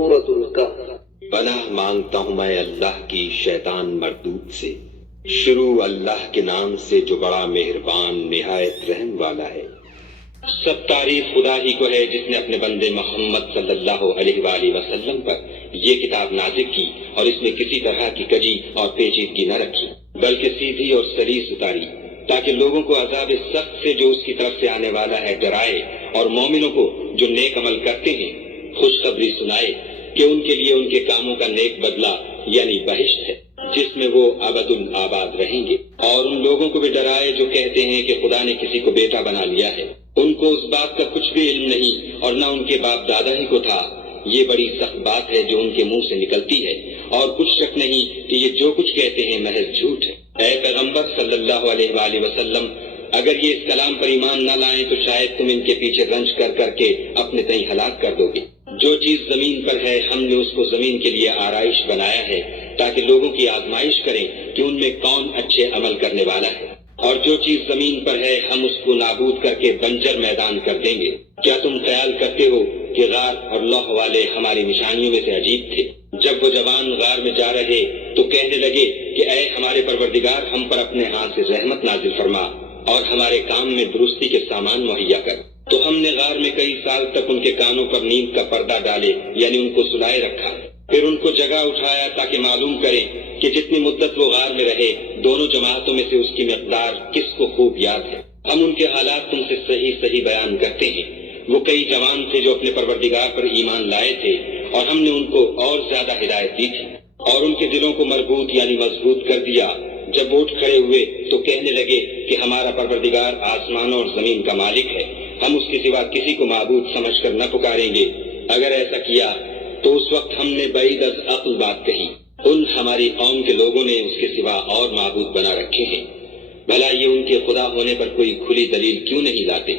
سورۃ الکہف۔ پناہ مانگتا ہوں میں اللہ کی شیطان مردود سے۔ شروع اللہ کے نام سے جو بڑا مہربان نہایت رحم والا ہے۔ سب تعریف خدا ہی کو ہے جس نے اپنے بندے محمد صلی اللہ علیہ وآلہ وسلم پر یہ کتاب نازل کی اور اس میں کسی طرح کی کجی اور پیچیدگی نہ رکھی بلکہ سیدھی اور سلیس اتاری، تاکہ لوگوں کو عذاب سخت سے جو اس کی طرف سے آنے والا ہے ڈرائے، اور مومنوں کو جو نیک عمل کرتے ہیں خوشخبری سنائے کہ ان کے لیے ان کے کاموں کا نیک بدلہ یعنی بہشت ہے جس میں وہ ابد الآباد رہیں گے، اور ان لوگوں کو بھی ڈرائے جو کہتے ہیں کہ خدا نے کسی کو بیٹا بنا لیا ہے۔ ان کو اس بات کا کچھ بھی علم نہیں اور نہ ان کے باپ دادا ہی کو تھا۔ یہ بڑی سخت بات ہے جو ان کے منہ سے نکلتی ہے، اور کچھ شک نہیں کہ یہ جو کچھ کہتے ہیں محض جھوٹ ہے۔ اے پیغمبر صلی اللہ علیہ وآلہ وسلم، اگر یہ اس کلام پر ایمان نہ لائیں تو شاید تم ان کے پیچھے رنج کر کر کے اپنے تئیں ہلاک کر دو گے۔ جو چیز زمین پر ہے ہم نے اس کو زمین کے لیے آرائش بنایا ہے تاکہ لوگوں کی آزمائش کریں کہ ان میں کون اچھے عمل کرنے والا ہے، اور جو چیز زمین پر ہے ہم اس کو نابود کر کے بنجر میدان کر دیں گے۔ کیا تم خیال کرتے ہو کہ غار اور لوح والے ہماری نشانیوں میں سے عجیب تھے؟ جب وہ جوان غار میں جا رہے تو کہنے لگے کہ اے ہمارے پروردگار، ہم پر اپنے ہاتھ سے رحمت نازل فرما اور ہمارے کام میں درستی کے سامان مہیا کر۔ تو ہم نے غار میں کئی سال تک ان کے کانوں پر نیند کا پردہ ڈالے یعنی ان کو سلائے رکھا، پھر ان کو جگہ اٹھایا تاکہ معلوم کریں کہ جتنی مدت وہ غار میں رہے دونوں جماعتوں میں سے اس کی مقدار کس کو خوب یاد ہے۔ ہم ان کے حالات تم سے صحیح صحیح بیان کرتے ہیں۔ وہ کئی جوان تھے جو اپنے پروردگار پر ایمان لائے تھے اور ہم نے ان کو اور زیادہ ہدایت دی تھی، اور ان کے دلوں کو مربوط یعنی مضبوط کر دیا۔ جب اٹھ کھڑے ہوئے تو کہنے لگے کہ ہمارا پروردگار آسمانوں اور زمین کا مالک ہے، ہم اس کے سوا کسی کو معبود سمجھ کر نہ پکاریں گے۔ اگر ایسا کیا تو اس وقت ہم نے بعید از عقل بات کہی۔ ان ہماری قوم کے لوگوں نے اس کے سوا اور معبود بنا رکھے ہیں، بھلا یہ ان کے خدا ہونے پر کوئی کھلی دلیل کیوں نہیں لاتے؟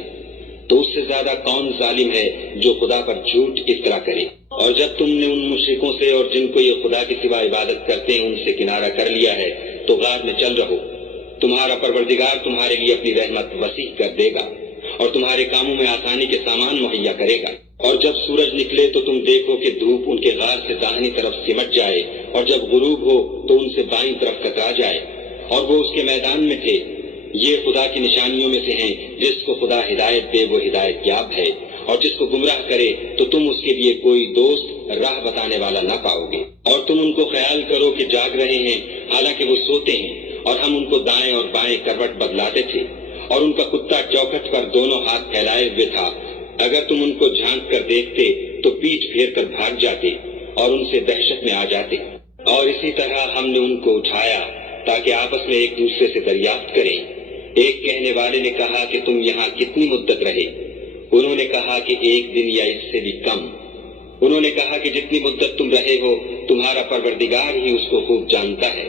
تو اس سے زیادہ کون ظالم ہے جو خدا پر جھوٹ افطرا کرے؟ اور جب تم نے ان مشرکوں سے اور جن کو یہ خدا کے سوا عبادت کرتے ہیں ان سے کنارہ کر لیا ہے تو غار میں چل رہو، تمہارا پروردگار تمہارے لیے اپنی رحمت وسیع کر دے گا اور تمہارے کاموں میں آسانی کے سامان مہیا کرے گا۔ اور جب سورج نکلے تو تم دیکھو کہ دھوپ ان کے غار سے داہنی طرف سمٹ جائے، اور جب غروب ہو تو ان سے بائیں طرف کترا جائے، اور وہ اس کے میدان میں تھے۔ یہ خدا کی نشانیوں میں سے ہیں، جس کو خدا ہدایت دے وہ ہدایت یاب ہے، اور جس کو گمراہ کرے تو تم اس کے لیے کوئی دوست راہ بتانے والا نہ پاؤ گے۔ اور تم ان کو خیال کرو کہ جاگ رہے ہیں حالانکہ وہ سوتے ہیں، اور ہم ان کو دائیں اور بائیں کروٹ بدلاتے تھے، اور ان کا کتا چوکھٹ پر دونوں ہاتھ پھیلائے ہوئے تھا۔ اگر تم ان کو جھانک کر دیکھتے تو پیٹھ پھیر کر بھاگ جاتے اور ان سے دہشت میں آ جاتے۔ اور اسی طرح ہم نے ان کو اٹھایا تاکہ آپس میں ایک دوسرے سے دریافت کریں۔ ایک کہنے والے نے کہا کہ تم یہاں کتنی مدت رہے؟ انہوں نے کہا کہ ایک دن یا اس سے بھی کم۔ انہوں نے کہا کہ جتنی مدت تم رہے ہو تمہارا پروردگار ہی اس کو خوب جانتا ہے۔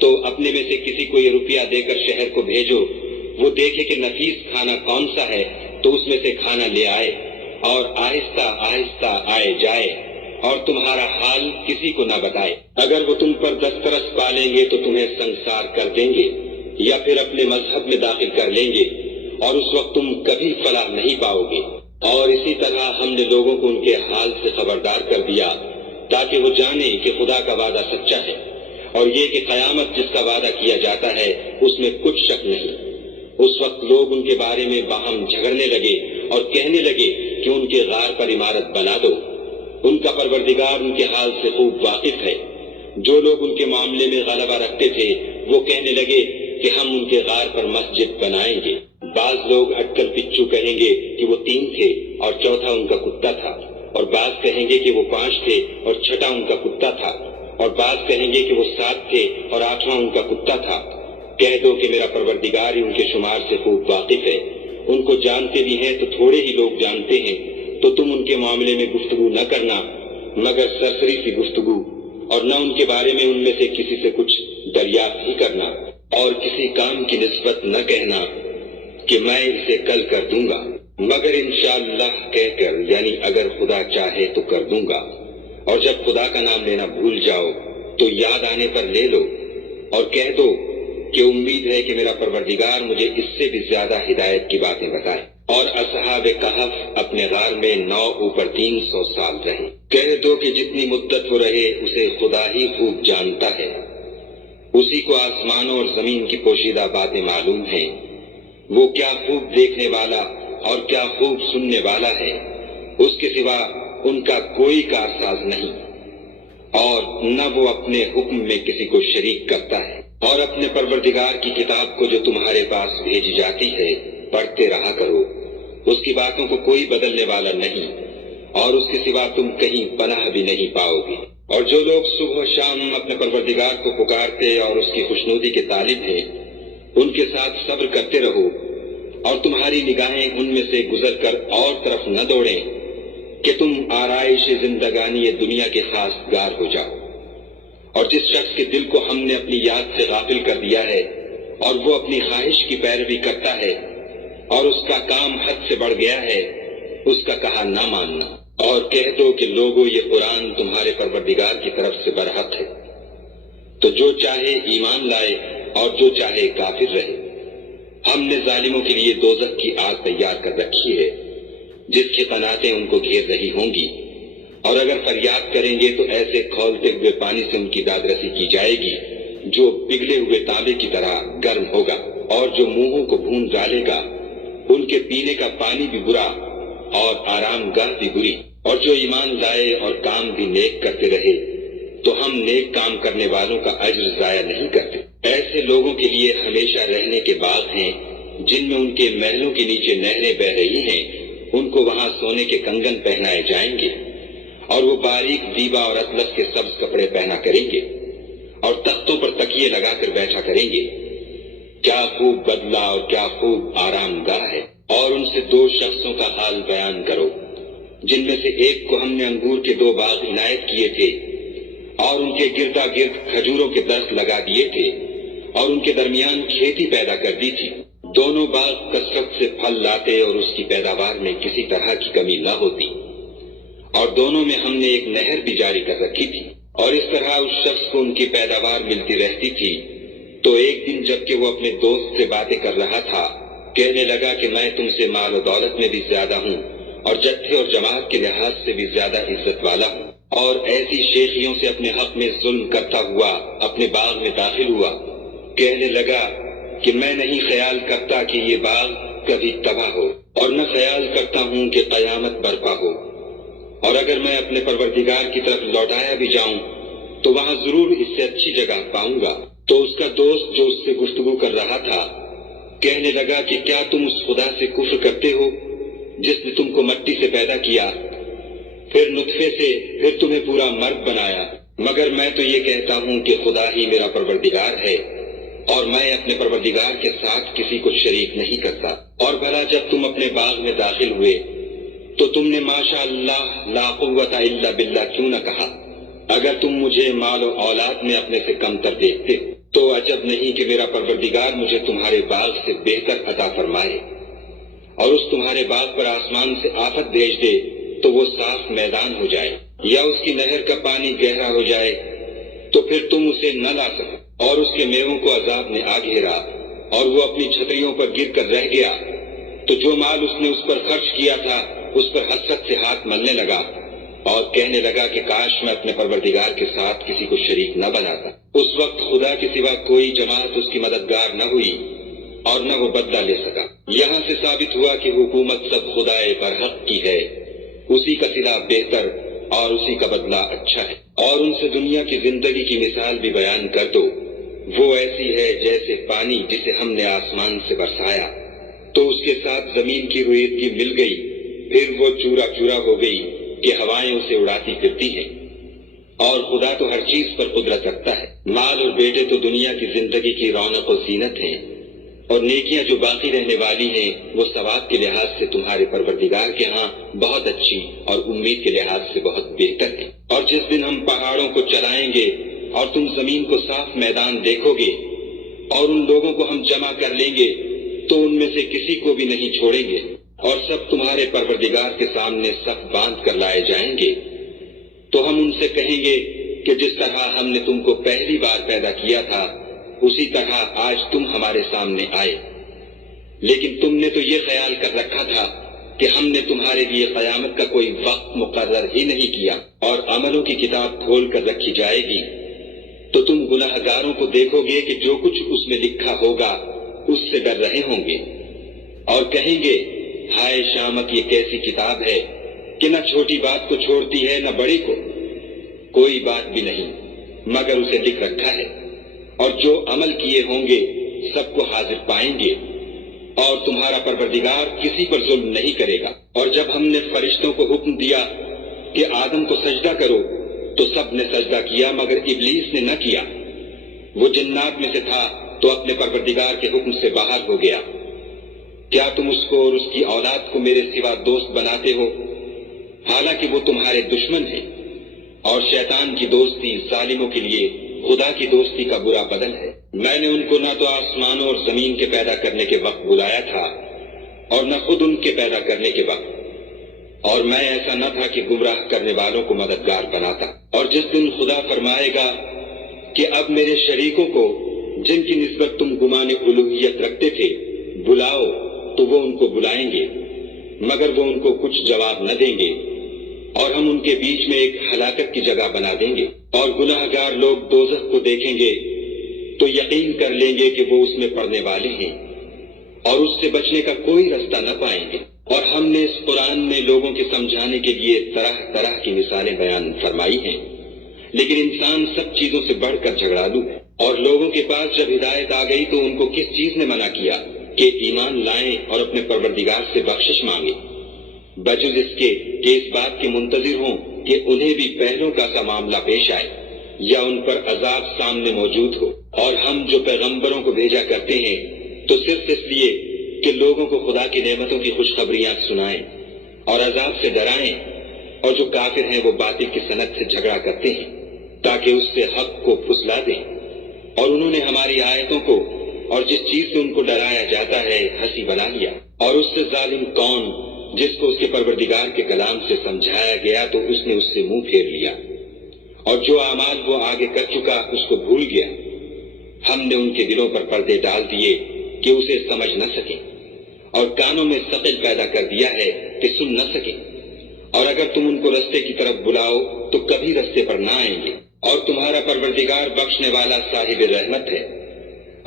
تو اپنے میں سے کسی کو یہ روپیہ دے کر شہر کو بھیجو، وہ دیکھے کہ نفیس کھانا کون سا ہے تو اس میں سے کھانا لے آئے، اور آہستہ آہستہ آئے جائے، اور تمہارا حال کسی کو نہ بتائے۔ اگر وہ تم پر دسترس پالیں گے تو تمہیں سنسار کر دیں گے یا پھر اپنے مذہب میں داخل کر لیں گے، اور اس وقت تم کبھی فلاح نہیں پاؤ گے۔ اور اسی طرح ہم نے لوگوں کو ان کے حال سے خبردار کر دیا تاکہ وہ جانیں کہ خدا کا وعدہ سچا ہے، اور یہ کہ قیامت جس کا وعدہ کیا جاتا ہے اس میں کچھ شک نہیں۔ اس وقت لوگ ان کے بارے میں باہم جھگڑنے لگے اور کہنے لگے کہ ان کے غار پر عمارت بنا دو۔ ان کا پروردگار ان کے حال سے خوب واقف ہے۔ جو لوگ ان کے معاملے میں غلبہ رکھتے تھے وہ کہنے لگے کہ ہم ان کے غار پر مسجد بنائیں گے۔ بعض لوگ اٹکل پچو کہیں گے کہ وہ 3 تھے اور چوتھا ان کا کتا تھا، اور بعض کہیں گے کہ وہ 5 تھے اور چھٹا ان کا کتا تھا، اور بعض کہیں گے کہ وہ 7 تھے اور 8واں ان کا کتا تھا۔ کہہ دو کہ میرا پروردگار ہی ان کے شمار سے خوب واقف ہے۔ ان کو جانتے بھی ہیں تو تھوڑے ہی لوگ جانتے ہیں، تو تم ان کے معاملے میں گفتگو نہ کرنا مگر سرسری سی گفتگو، اور نہ ان کے بارے میں ان میں سے کسی سے کچھ دریافت ہی کرنا، اور کسی کام کی نسبت نہ کہنا کہ میں اسے کل کر دوں گا، مگر انشاءاللہ کہہ کر یعنی اگر خدا چاہے تو کر دوں گا۔ اور جب خدا کا نام لینا بھول جاؤ تو یاد آنے پر لے لو، اور کہہ دو کہ امید ہے کہ میرا پروردگار مجھے اس سے بھی زیادہ ہدایت کی باتیں بتائے۔ اور اصحاب کہف اپنے غار میں 9 اوپر 300 سال رہے۔ کہہ دو کہ جتنی مدت وہ رہے اسے خدا ہی خوب جانتا ہے، اسی کو آسمانوں اور زمین کی پوشیدہ باتیں معلوم ہیں، وہ کیا خوب دیکھنے والا اور کیا خوب سننے والا ہے، اس کے سوا ان کا کوئی کارساز نہیں، اور نہ وہ اپنے حکم میں کسی کو شریک کرتا ہے۔ اور اپنے پروردگار کی کتاب کو جو تمہارے پاس بھیجی جاتی ہے پڑھتے رہا کرو، اس کی باتوں کو کوئی بدلنے والا نہیں، اور اس کے سوا تم کہیں پناہ بھی نہیں پاؤ گے۔ اور جو لوگ صبح و شام اپنے پروردگار کو پکارتے اور اس کی خوشنودی کے طالب ہیں، ان کے ساتھ صبر کرتے رہو، اور تمہاری نگاہیں ان میں سے گزر کر اور طرف نہ دوڑیں کہ تم آرائش زندگانی دنیا کے خاص گار ہو جاؤ۔ اور جس شخص کے دل کو ہم نے اپنی یاد سے غافل کر دیا ہے اور وہ اپنی خواہش کی پیروی کرتا ہے اور اس کا کام حد سے بڑھ گیا ہے، اس کا کہا نہ ماننا، اور کہہ دو کہ لوگوں یہ قرآن تمہارے پروردگار کی طرف سے برحق ہے، تو جو چاہے ایمان لائے اور جو چاہے کافر رہے۔ ہم نے ظالموں کے لیے دوزخ کی آگ تیار کر رکھی ہے جس کی قناتیں ان کو گھیر رہی ہوں گی، اور اگر فریاد کریں گے تو ایسے کھولتے ہوئے پانی سے ان کی دادرسی کی جائے گی جو پگھلے ہوئے تانبے کی طرح گرم ہوگا، اور جو منہوں کو بھون ڈالے گا ان کے پینے کا پانی بھی برا اور آرام گاہ بھی بری۔ اور جو ایمان لائے اور کام بھی نیک کرتے رہے تو ہم نیک کام کرنے والوں کا اجر ضائع نہیں کرتے۔ ایسے لوگوں کے لیے ہمیشہ رہنے کے باغ ہیں جن میں ان کے محلوں کے نیچے نہریں بہ رہی ہیں، ان کو وہاں سونے کے کنگن پہنائے جائیں گے، اور وہ باریک دیبا اور اطلس کے سبز کپڑے پہنا کریں گے، اور تختوں پر تکیے لگا کر بیٹھا کریں گے۔ کیا خوب بدلہ اور کیا خوب آرام گاہ ہے۔ اور ان سے 2 شخصوں کا حال بیان کرو جن میں سے ایک کو ہم نے انگور کے 2 باغ عنایت کیے تھے اور ان کے گردا گرد کھجوروں کے درخت لگا دیے تھے اور ان کے درمیان کھیتی پیدا کر دی تھی۔ دونوں باغ کثرت سے پھل لاتے اور اس کی پیداوار میں کسی طرح کی کمی نہ ہوتی، اور دونوں میں ہم نے ایک نہر بھی جاری کر رکھی تھی، اور اس طرح اس شخص کو ان کی پیداوار ملتی رہتی تھی۔ تو ایک دن جب کہ وہ اپنے دوست سے باتیں کر رہا تھا، کہنے لگا کہ میں تم سے مال و دولت میں بھی زیادہ ہوں اور جتھے اور جماعت کے لحاظ سے بھی زیادہ عزت والا ہوں، اور ایسی شیخیوں سے اپنے حق میں ظلم کرتا ہوا اپنے باغ میں داخل ہوا۔ کہنے لگا کہ میں نہیں خیال کرتا کہ یہ باغ کبھی تباہ ہو، اور نہ خیال کرتا ہوں کہ قیامت برپا ہو، اور اگر میں اپنے پروردگار کی طرف لوٹایا بھی جاؤں تو وہاں ضرور اس سے اچھی جگہ پاؤں گا۔ تو اس کا دوست جو اس سے گفتگو کر رہا تھا کہنے لگا کہ کیا تم اس خدا سے کفر کرتے ہو جس نے تم کو مٹی سے پیدا کیا، پھر نطفے سے، پھر تمہیں پورا مرد بنایا؟ مگر میں تو یہ کہتا ہوں کہ خدا ہی میرا پروردگار ہے، اور میں اپنے پروردگار کے ساتھ کسی کو شریک نہیں کرتا۔ اور بھلا جب تم اپنے باغ میں داخل ہوئے تو تم نے ماشاء اللہ لا قوت الا باللہ کیوں نہ کہا؟ اگر تم مجھے مال و اولاد میں اپنے سے کم تر دیکھتے تو عجب نہیں کہ میرا پروردگار مجھے تمہارے باغ سے بہتر عطا فرمائے، اور اس تمہارے باغ پر آسمان سے آفت بھیج دے تو وہ صاف میدان ہو جائے، یا اس کی نہر کا پانی گہرا ہو جائے تو پھر تم اسے نہ لا سکو، اور اس کے میووں کو عذاب نے آ گھیرا اور وہ اپنی چھتریوں پر گر کر رہ گیا، تو جو مال اس نے اس پر خرچ کیا تھا اس پر حسرت سے ہاتھ ملنے لگا اور کہنے لگا کہ کاش میں اپنے پروردگار کے ساتھ کسی کو شریک نہ بناتا۔ اس وقت خدا کے سوا کوئی جماعت اس کی مددگار نہ ہوئی اور نہ وہ بدلہ لے سکا۔ یہاں سے ثابت ہوا کہ حکومت سب خدائے برحق کی ہے، اسی کا صلہ بہتر اور اسی کا بدلہ اچھا ہے۔ اور ان سے دنیا کی زندگی کی مثال بھی بیان کر دو، وہ ایسی ہے جیسے پانی جسے ہم نے آسمان سے برسایا تو اس کے ساتھ زمین کی رویدگی مل گئی، پھر وہ چورا چورا ہو گئی کہ ہوائیں اسے اڑاتی پھرتی ہیں۔ اور خدا تو ہر چیز پر قدرت رکھتا ہے۔ مال اور بیٹے تو دنیا کی زندگی کی رونق و زینت ہیں، اور نیکیاں جو باقی رہنے والی ہیں وہ ثواب کے لحاظ سے تمہارے پروردگار کے ہاں بہت اچھی اور امید کے لحاظ سے بہت بہتر ہیں۔ اور جس دن ہم پہاڑوں کو چلائیں گے اور تم زمین کو صاف میدان دیکھو گے اور ان لوگوں کو ہم جمع کر لیں گے تو ان میں سے کسی کو بھی نہیں چھوڑیں گے، اور سب تمہارے پروردگار کے سامنے صف باندھ کر لائے جائیں گے۔ تو ہم ان سے کہیں گے کہ جس طرح ہم نے تم کو پہلی بار پیدا کیا تھا اسی طرح آج تم ہمارے سامنے آئے، لیکن تم نے تو یہ خیال کر رکھا تھا کہ ہم نے تمہارے لیے قیامت کا کوئی وقت مقرر ہی نہیں کیا اور عملوں کی کتاب کھول کر رکھی جائے گی، تو تم گناہگاروں کو دیکھو گے کہ جو کچھ اس میں لکھا ہوگا اس سے ڈر رہے ہوں گے اور کہیں گے ہائے شامت، یہ کیسی کتاب ہے کہ نہ چھوٹی بات کو چھوڑتی ہے نہ بڑی کو، کوئی بات بھی نہیں مگر اسے لکھ رکھا ہے، اور جو عمل کیے ہوں گے سب کو حاضر پائیں گے، اور تمہارا پروردگار کسی پر ظلم نہیں کرے گا۔ اور جب ہم نے فرشتوں کو حکم دیا کہ آدم کو سجدہ کرو تو سب نے سجدہ کیا مگر ابلیس نے نہ کیا، وہ جنات میں سے تھا تو اپنے پروردگار کے حکم سے باہر ہو گیا۔ کیا تم اس کو اور اس کی اولاد کو میرے سوا دوست بناتے ہو، حالانکہ وہ تمہارے دشمن ہیں؟ اور شیطان کی دوستی ظالموں کے لیے خدا کی دوستی کا برا بدل ہے۔ میں نے ان کو نہ تو آسمانوں اور زمین کے پیدا کرنے کے وقت بلایا تھا اور نہ خود ان کے پیدا کرنے کے وقت، اور میں ایسا نہ تھا کہ گمراہ کرنے والوں کو مددگار بناتا۔ اور جس دن خدا فرمائے گا کہ اب میرے شریکوں کو جن کی نسبت تم گمان الوہیت رکھتے تھے بلاؤ، تو وہ ان کو بلائیں گے مگر وہ ان کو کچھ جواب نہ دیں گے، اور ہم ان کے بیچ میں ایک ہلاکت کی جگہ بنا دیں گے۔ اور گناہگار لوگ دوزخ کو دیکھیں گے تو یقین کر لیں گے کہ وہ اس میں پڑنے والے ہیں اور اس سے بچنے کا کوئی رستہ نہ پائیں گے۔ اور ہم نے اس قرآن میں لوگوں کے سمجھانے کے لیے طرح طرح کی مثالیں بیان فرمائی ہیں، لیکن انسان سب چیزوں سے بڑھ کر جھگڑالو ہے۔ اور لوگوں کے پاس جب ہدایت آ گئی تو ان کو کس چیز نے منع کیا کہ ایمان لائیں اور اپنے پروردگار سے بخشش مانگیں، بجز اس کے کہ اس بات کے منتظر ہوں کہ انہیں بھی پہلوں کا سا معاملہ پیش آئے یا ان پر عذاب سامنے موجود ہو۔ اور ہم جو پیغمبروں کو بھیجا کرتے ہیں تو صرف اس لیے کہ لوگوں کو خدا کی نعمتوں کی خوشخبریاں سنائیں اور عذاب سے ڈرائیں، اور جو کافر ہیں وہ باطل کی صنعت سے جھگڑا کرتے ہیں تاکہ اس سے حق کو پھسلا دیں۔ اور انہوں نے ہماری آیتوں کو اور جس چیز سے ان کو ڈرایا جاتا ہے ہنسی بنا لیا۔ اور اس سے ظالم کون جس کو اس کے پروردگار کے کلام سے سمجھایا گیا تو اس نے اس سے منہ پھیر لیا، اور جو اعمال وہ آگے کر چکا اس کو بھول گیا۔ ہم نے ان کے دلوں پر پردے ڈال دیے کہ اسے سمجھ نہ سکیں، اور کانوں میں ثقل پیدا کر دیا ہے کہ سن نہ سکیں۔ اور اگر تم ان کو رستے کی طرف بلاؤ تو کبھی رستے پر نہ آئیں گے۔ اور تمہارا پروردگار بخشنے والا صاحب رحمت ہے،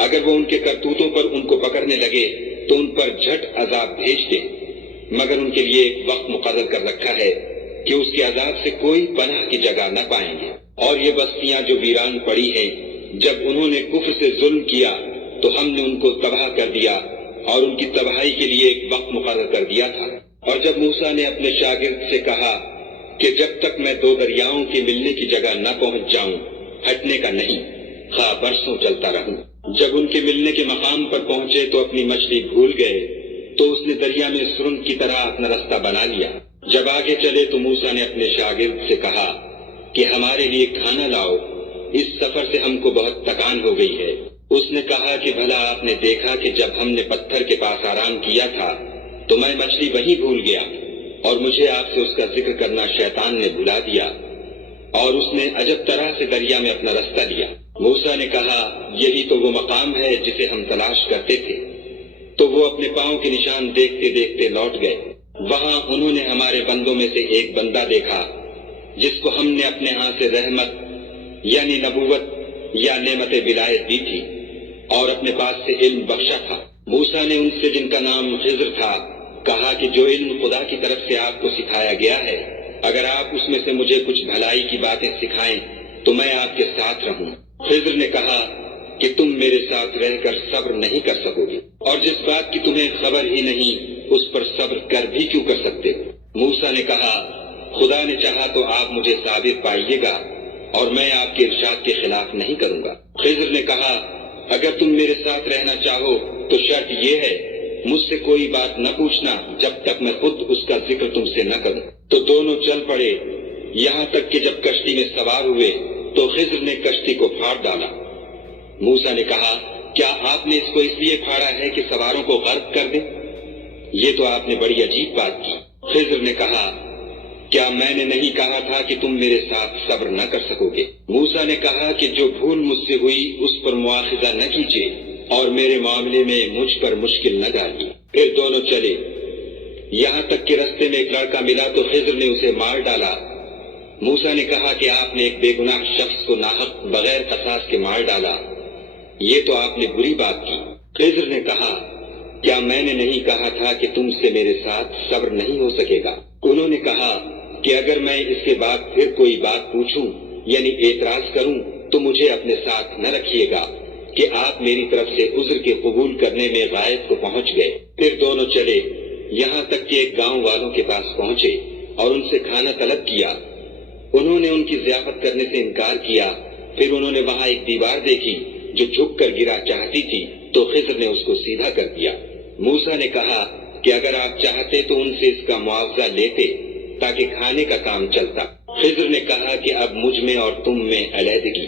اگر وہ ان کے کرتوتوں پر ان کو پکڑنے لگے تو ان پر جھٹ عذاب بھیج دے، مگر ان کے لیے ایک وقت مقرر کر رکھا ہے کہ اس کے عذاب سے کوئی پناہ کی جگہ نہ پائیں گے۔ اور یہ بستیاں جو ویران پڑی ہیں، جب انہوں نے کفر سے ظلم کیا تو ہم نے ان کو تباہ کر دیا اور ان کی تباہی کے لیے ایک وقت مقرر کر دیا تھا۔ اور جب موسیٰ نے اپنے شاگرد سے کہا کہ جب تک میں دو دریاؤں کے ملنے کی جگہ نہ پہنچ جاؤں ہٹنے کا نہیں، خواہ برسوں چلتا رہوں۔ جب ان کے ملنے کے مقام پر پہنچے تو اپنی مچھلی بھول گئے تو اس نے دریا میں سرنگ کی طرح اپنا رستہ بنا لیا۔ جب آگے چلے تو موسیٰ نے اپنے شاگرد سے کہا کہ ہمارے لیے کھانا لاؤ، اس سفر سے ہم کو بہت تکان ہو گئی ہے۔ اس نے کہا کہ بھلا آپ نے دیکھا کہ جب ہم نے پتھر کے پاس آرام کیا تھا تو میں مچھلی وہیں بھول گیا، اور مجھے آپ سے اس کا ذکر کرنا شیطان نے بھلا دیا، اور اس نے عجب طرح سے دریا میں اپنا رستہ لیا۔ موسیٰ نے کہا یہی تو وہ مقام ہے جسے ہم تلاش کرتے تھے۔ تو وہ اپنے پاؤں کے نشان دیکھتے دیکھتے لوٹ گئے۔ وہاں انہوں نے ہمارے بندوں میں سے ایک بندہ دیکھا جس کو ہم نے اپنے ہاں سے رحمت یعنی نبوت یا نعمت ولایت دی تھی اور اپنے پاس سے علم بخشا تھا۔ موسیٰ نے ان سے جن کا نام خضر تھا کہا کہ جو علم خدا کی طرف سے آپ کو سکھایا گیا ہے، اگر آپ اس میں سے مجھے کچھ بھلائی کی باتیں سکھائیں تو میں آپ کے ساتھ رہوں۔ خضر نے کہا کہ تم میرے ساتھ رہ کر صبر نہیں کر سکو گے، اور جس بات کی تمہیں خبر ہی نہیں اس پر صبر کر بھی کیوں کر سکتے ہو؟ موسیٰ نے کہا خدا نے چاہا تو آپ مجھے صابر پائیے گا اور میں آپ کے ارشاد کے خلاف نہیں کروں گا۔ خضر نے کہا اگر تم میرے ساتھ رہنا چاہو تو شرط یہ ہے مجھ سے کوئی بات نہ پوچھنا جب تک میں خود اس کا ذکر تم سے نہ کروں۔ تو دونوں چل پڑے، یہاں تک کہ جب کشتی میں سوار ہوئے تو خضر نے کشتی کو پھاڑ ڈالا۔ موسیٰ نے کہا کیا آپ نے اس کو اس لیے پھاڑا ہے کہ سواروں کو غرق کر دیں؟ یہ تو آپ نے بڑی عجیب بات کی۔ خضر نے کہا کیا میں نے نہیں کہا تھا کہ تم میرے ساتھ صبر نہ کر سکو گے؟ موسیٰ نے کہا کہ جو بھول مجھ سے ہوئی اس پر مواخذہ نہ کیجیے، اور میرے معاملے میں مجھ پر مشکل نہ ڈالی۔ پھر دونوں چلے، یہاں تک کہ رستے میں ایک لڑکا ملا تو خضر نے اسے مار ڈالا۔ موسیٰ نے کہا کہ آپ نے ایک بے گناہ شخص کو ناحق بغیر قصاص کے مار ڈالا، یہ تو آپ نے بری بات کی۔ خضر نے کہا، کیا میں نے نہیں کہا تھا کہ تم سے میرے ساتھ صبر نہیں ہو سکے گا؟ انہوں نے کہا کہ اگر میں اس کے بعد پھر کوئی بات پوچھوں یعنی اعتراض کروں تو مجھے اپنے ساتھ نہ رکھیے گا کہ آپ میری طرف سے عذر کے قبول کرنے میں غایت کو پہنچ گئے۔ پھر دونوں چلے، یہاں تک کہ ایک گاؤں والوں کے پاس پہنچے اور ان سے کھانا طلب کیا۔ انہوں نے ان کی ضیافت کرنے سے انکار کیا۔ پھر انہوں نے وہاں ایک دیوار دیکھی جو جھک کر گرا چاہتی تھی تو خضر نے اس کو سیدھا کر دیا۔ موسیٰ نے کہا کہ اگر آپ چاہتے تو ان سے اس کا معاوضہ لیتے تاکہ کھانے کا کام چلتا۔ خضر نے کہا کہ اب مجھ میں اور تم میں علیحدگی،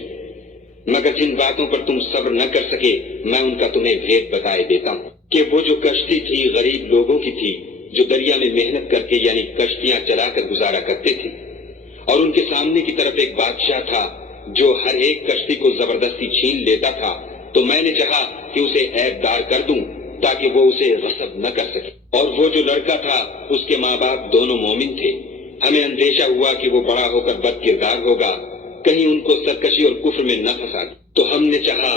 مگر جن باتوں پر تم صبر نہ کر سکے میں ان کا تمہیں بھید بتائے دیتا ہوں کہ وہ جو کشتی تھی غریب لوگوں کی تھی جو دریا میں محنت کر کے یعنی کشتیاں چلا کر گزارا کرتے تھے، اور ان کے سامنے کی طرف ایک بادشاہ تھا جو ہر ایک کشتی کو زبردستی چھین لیتا تھا، تو میں نے چاہا کہ اسے عیب دار کر دوں تاکہ وہ اسے غصب نہ کر سکے۔ اور وہ جو لڑکا تھا اس کے ماں باپ دونوں مومن تھے۔ ہمیں اندیشہ ہوا کہ وہ بڑا ہو کر بد کردار ہوگا، کہیں ان کو سرکشی اور کفر میں نہ پھنسا دے، تو ہم نے چاہا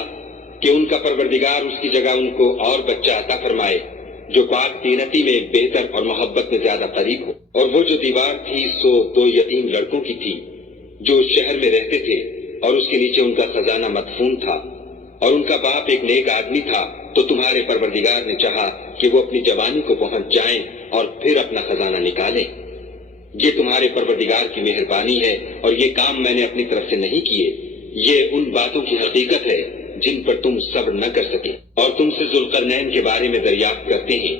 کہ ان کا پروردگار اس کی جگہ ان کو اور بچہ عطا فرمائے جو پاک تینتی میں بہتر اور محبت میں زیادہ قریب ہو۔ اور وہ جو دیوار تھی سو 2 یتیم لڑکوں کی تھی جو اس شہر میں رہتے تھے، اور اس کے نیچے ان کا خزانہ مدفون تھا، اور ان کا باپ ایک نیک آدمی تھا، تو تمہارے پروردگار نے چاہا کہ وہ اپنی جوانی کو پہنچ جائیں اور پھر اپنا خزانہ نکالیں۔ یہ تمہارے پروردگار کی مہربانی ہے اور یہ کام میں نے اپنی طرف سے نہیں کیے، یہ ان باتوں کی حقیقت ہے جن پر تم صبر نہ کر سکے۔ اور تم سے ذوالقرنین کے بارے میں دریافت کرتے ہیں،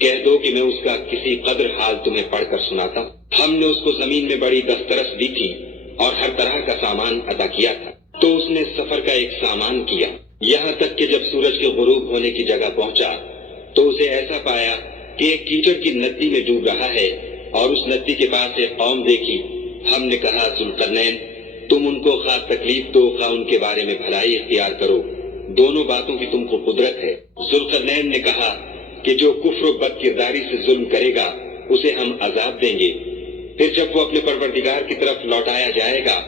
کہہ دو کہ میں اس کا کسی قدر حال تمہیں پڑھ کر سناتا ہوں۔ ہم نے اس کو زمین میں بڑی دسترس دی تھی اور ہر طرح کا سامان عطا کیا تھا، تو اس نے سفر کا ایک سامان کیا، یہاں تک کہ جب سورج کے غروب ہونے کی جگہ پہنچا تو اسے ایسا پایا کہ ایک کیچڑ کی ندی میں ڈوب رہا ہے، اور اس ندی کے پاس ایک قوم دیکھی۔ ہم نے کہا، ذوالقرنین تم ان کو خواہ تکلیف دو خواہ ان کے بارے میں بھلائی اختیار کرو، دونوں باتوں کی تم کو قدرت ہے۔ ذوالقرنین نے کہا کہ جو کفر و بد کرداری سے ظلم کرے گا اسے ہم عذاب دیں گے، پھر جب وہ اپنے پروردگار کی طرف لوٹایا جائے گا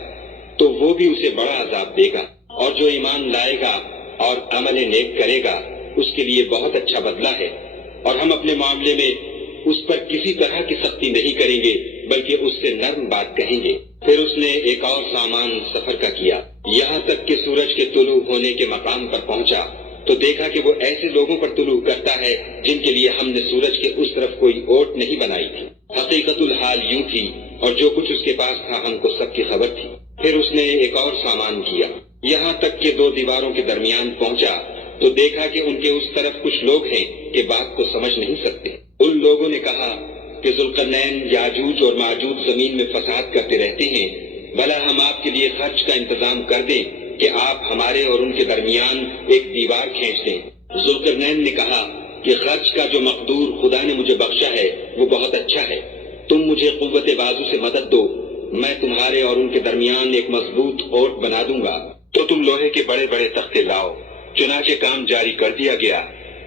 تو وہ بھی اسے بڑا عذاب دے گا، اور جو ایمان لائے گا اور عمل نیک کرے گا اس کے لیے بہت اچھا بدلہ ہے، اور ہم اپنے معاملے میں اس پر کسی طرح کی سختی نہیں کریں گے بلکہ اس سے نرم بات کہیں گے۔ پھر اس نے ایک اور سامان سفر کا کیا، یہاں تک کہ سورج کے طلوع ہونے کے مقام پر پہنچا تو دیکھا کہ وہ ایسے لوگوں پر طلوع کرتا ہے جن کے لیے ہم نے سورج کے اس طرف کوئی اوٹ نہیں بنائی تھی۔ حقیقت الحال یوں تھی، اور جو کچھ اس کے پاس تھا ہم کو سب کی خبر تھی۔ پھر اس نے ایک اور سامان کیا، یہاں تک کہ 2 دیواروں کے درمیان پہنچا تو دیکھا کہ ان کے اس طرف کچھ لوگ ہیں کہ بات کو سمجھ نہیں سکتے۔ ان لوگوں نے کہا کہ ذوالقرنین یاجوج اور ماجوج زمین میں فساد کرتے رہتے ہیں، بھلا ہم آپ کے لیے خرچ کا انتظام کر دیں کہ آپ ہمارے اور ان کے درمیان ایک دیوار کھینچ دیں۔ ذوالقرنین نے کہا کہ خرچ کا جو مقدور خدا نے مجھے بخشا ہے وہ بہت اچھا ہے، تم مجھے قوت بازو سے مدد دو، میں تمہارے اور ان کے درمیان ایک مضبوط اوٹ بنا دوں گا۔ تو تم لوہے کے بڑے بڑے تختے لاؤ۔ چنانچہ کام جاری کر دیا گیا،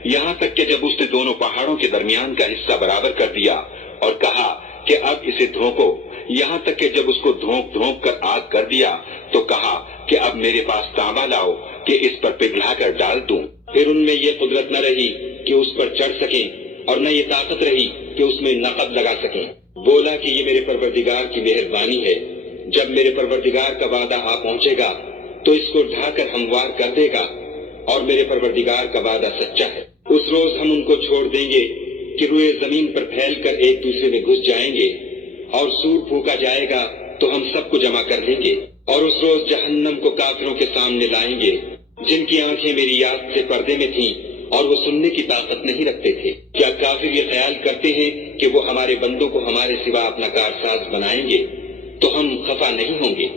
یہاں تک کہ جب اس نے دونوں پہاڑوں کے درمیان کا حصہ برابر کر دیا اور کہا کہ اب اسے دھونکو، یہاں تک کہ جب اس کو دھونک دھونک کر آگ کر دیا تو کہا کہ اب میرے پاس تانبا لاؤ کہ اس پر پگھلا کر ڈال دوں۔ پھر ان میں یہ قدرت نہ رہی کہ اس پر چڑھ سکیں اور نہ یہ طاقت رہی کہ اس میں نقب لگا سکیں۔ بولا کہ یہ میرے پروردگار کی مہربانی ہے، جب میرے پروردگار کا وعدہ آ پہنچے گا تو اس کو ڈھا کر ہموار کر دے گا، اور میرے پروردگار کا وعدہ سچا ہے۔ اس روز ہم ان کو چھوڑ دیں گے کہ روئے زمین پر پھیل کر ایک دوسرے میں گھس جائیں گے، اور سور پھونکا جائے گا تو ہم سب کو جمع کر لیں گے، اور اس روز جہنم کو کافروں کے سامنے لائیں گے جن کی آنکھیں میری یاد سے پردے میں تھیں اور وہ سننے کی طاقت نہیں رکھتے تھے۔ کیا کافر یہ خیال کرتے ہیں کہ وہ ہمارے بندوں کو ہمارے سوا اپنا کارساز بنائیں گے تو ہم خفا نہیں ہوں گے؟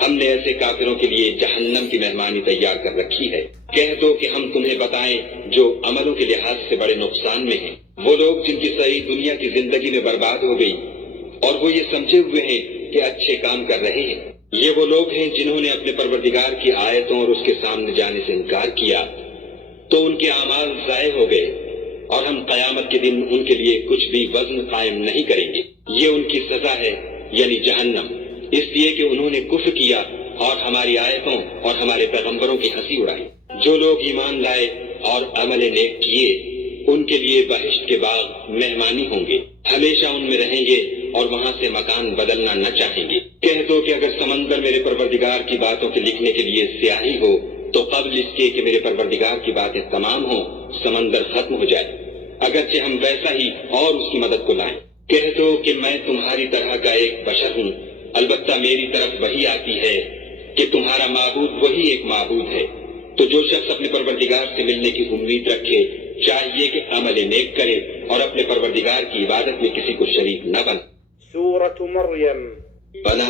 ہم نے ایسے کافروں کے لیے جہنم کی مہمانی تیار کر رکھی ہے۔ کہہ دو کہ ہم تمہیں بتائیں جو عملوں کے لحاظ سے بڑے نقصان میں ہیں، وہ لوگ جن کی صحیح دنیا کی زندگی میں برباد ہو گئی اور وہ یہ سمجھے ہوئے ہیں کہ اچھے کام کر رہے ہیں۔ یہ وہ لوگ ہیں جنہوں نے اپنے پروردگار کی آیتوں اور اس کے سامنے جانے سے انکار کیا، تو ان کے اعمال ضائع ہو گئے، اور ہم قیامت کے دن ان کے لیے کچھ بھی وزن قائم نہیں کریں گے۔ یہ ان کی سزا ہے، یعنی جہنم، اس لیے کہ انہوں نے کفر کیا اور ہماری آیتوں اور ہمارے پیغمبروں کی ہنسی اڑائی۔ جو لوگ ایمان لائے اور عمل نیک کیے، ان کے لیے بہشت کے باغ مہمانی ہوں گے، ہمیشہ ان میں رہیں گے اور وہاں سے مکان بدلنا نہ چاہیں گے۔ کہہ دو کہ اگر سمندر میرے پروردگار کی باتوں کے لکھنے کے لیے سیاہی ہو تو قبل اس کے کہ میرے پروردگار کی باتیں تمام ہوں سمندر ختم ہو جائے، اگرچہ ہم ویسا ہی اور اس کی مدد کو لائیں۔ کہہ دو کہ میں تمہاری طرح کا ایک بشر ہوں، البتہ میری طرف وہی آتی ہے کہ تمہارا معبود وہی ایک معبود ہے۔ تو جو شخص اپنے پروردگار سے ملنے کی امید رکھے چاہیے کہ عمل نیک کرے اور اپنے پروردگار کی عبادت میں کسی کو شریک نہ بن۔ سورة مریم۔ بلا